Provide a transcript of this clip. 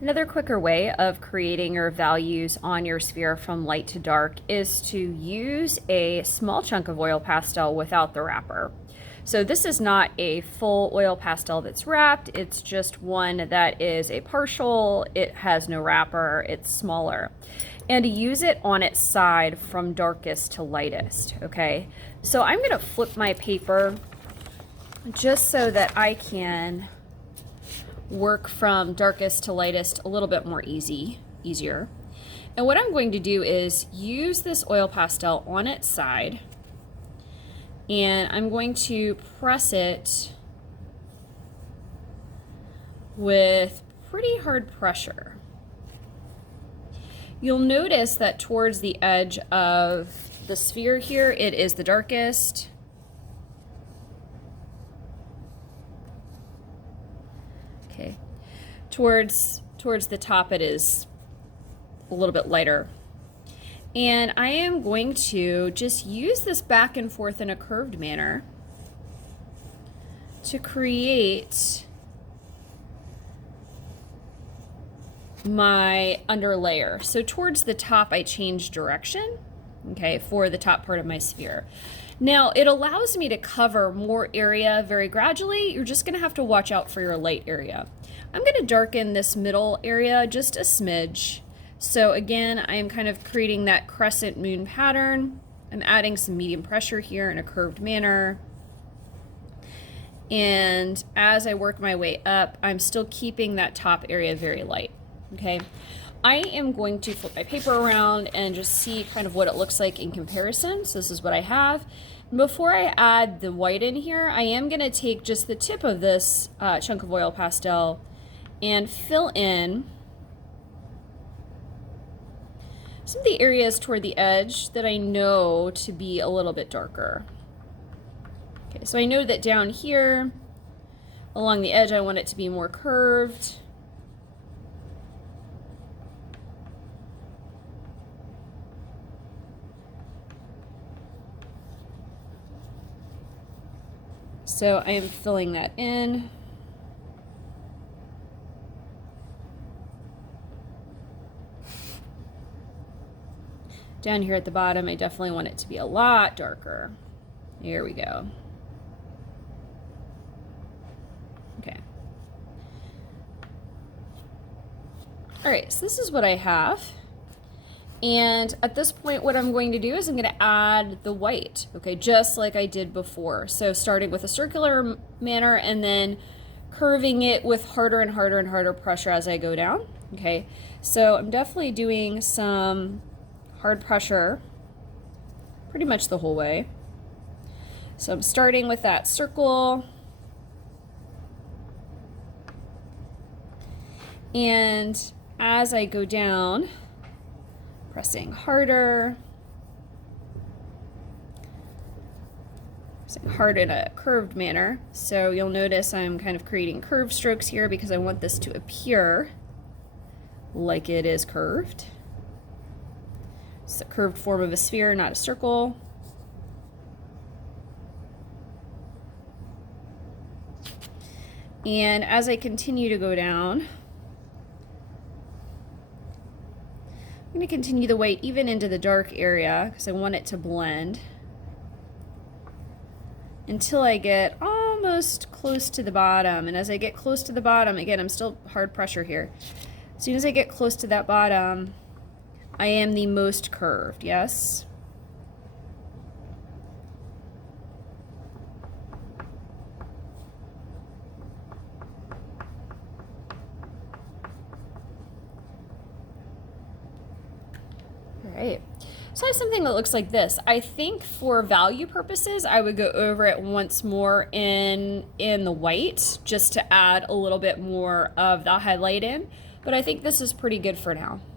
Another quicker way of creating your values on your sphere from light to dark is to use a small chunk of oil pastel without the wrapper. So this is not a full oil pastel that's wrapped, it's just one that is a partial, it has no wrapper, it's smaller. And use it on its side from darkest to lightest, okay? So I'm gonna flip my paper just so that I can work from darkest to lightest a little bit more easier. And what I'm going to do is use this oil pastel on its side, and I'm going to press it with pretty hard pressure. You'll notice that towards the edge of the sphere here, it is the darkest. Okay, towards the top it is a little bit lighter. And I am going to just use this back and forth in a curved manner to create my underlayer. So towards the top I change direction, okay, for the top part of my sphere. Now, it allows me to cover more area very gradually. You're just gonna have to watch out for your light area. I'm gonna darken this middle area just a smidge. So again, I am kind of creating that crescent moon pattern. I'm adding some medium pressure here in a curved manner. And as I work my way up, I'm still keeping that top area very light, okay? I am going to flip my paper around and just see kind of what it looks like in comparison. So this is what I have. Before I add the white in here, I am going to take just the tip of this chunk of oil pastel and fill in some of the areas toward the edge that I know to be a little bit darker. Okay, so I know that down here along the edge I want it to be more curved. So I am filling that in. Down here at the bottom, I definitely want it to be a lot darker. Here we go. Okay. All right, so this is what I have. And at this point, what I'm going to do is I'm going to add the white, okay, just like I did before. So starting with a circular manner and then curving it with harder and harder and harder pressure as I go down, okay? So I'm definitely doing some hard pressure pretty much the whole way. So I'm starting with that circle. And as I go down, pressing harder, pressing hard in a curved manner. So you'll notice I'm kind of creating curved strokes here because I want this to appear like it is curved. It's a curved form of a sphere, not a circle. And as I continue to go down, I'm going to continue the white even into the dark area because I want it to blend until I get almost close to the bottom. And as I get close to the bottom, again, I'm still hard pressure here. As soon as I get close to that bottom, I am the most curved, yes? All right, so I have something that looks like this. I think for value purposes, I would go over it once more in the white just to add a little bit more of the highlight in, but I think this is pretty good for now.